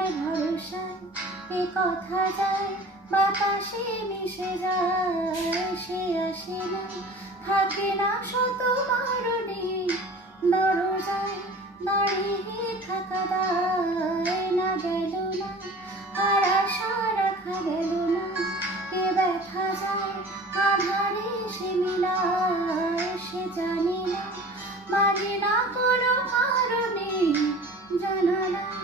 কার ভরসায় এ কথা যায় বাতাসে মিশে যায়, সে আসে না থাকে না শত মারণে, দরজায় দাঁড়িয়ে থাকা দায়, না গেল না আর আশা রাখা গেল না, এ ব্যথা যায় আধারে সে মিলায়, সে জানে না মানে না কোনো কারণে, জানালায়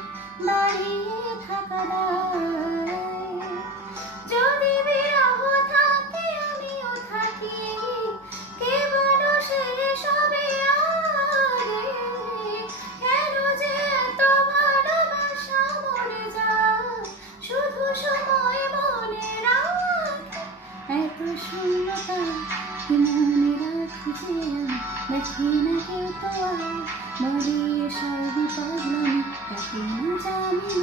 দাঁড়িয়ে থাকা দায়। যদি বিরহ থাকে আমিও থাকি, কেবল শেষ হবে আগে, কেন যে এত ভালোবাসা মরে যায়, শুধু সময় মনে রাখে এত শূন্যতা, কি মনে রাখি যে দেখি না কেউ তো আর, বলে সবই পাগলামি তাকে না জানি,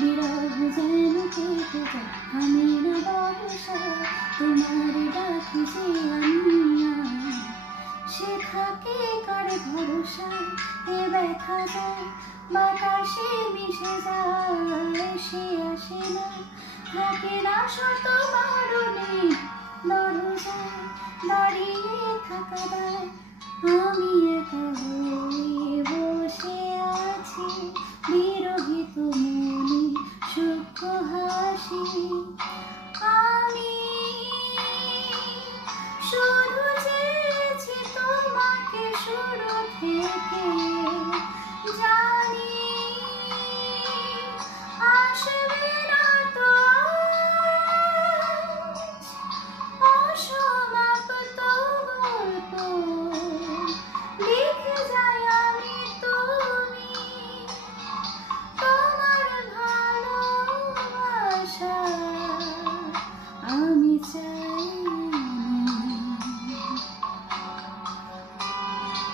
বিরহ যেন কেটে যায় আমি না বর্ষা, তোমার ডাকি যে আমি আর, সে থাকে কার ভরসায় এ ব্যথা যায় বাতাসে মিশে যায়, সে আসে না থাকে না শত বারণে, দরজায় দাঁড়িয়ে থাকা দায়, আমি একা হয়ে বসে আছি।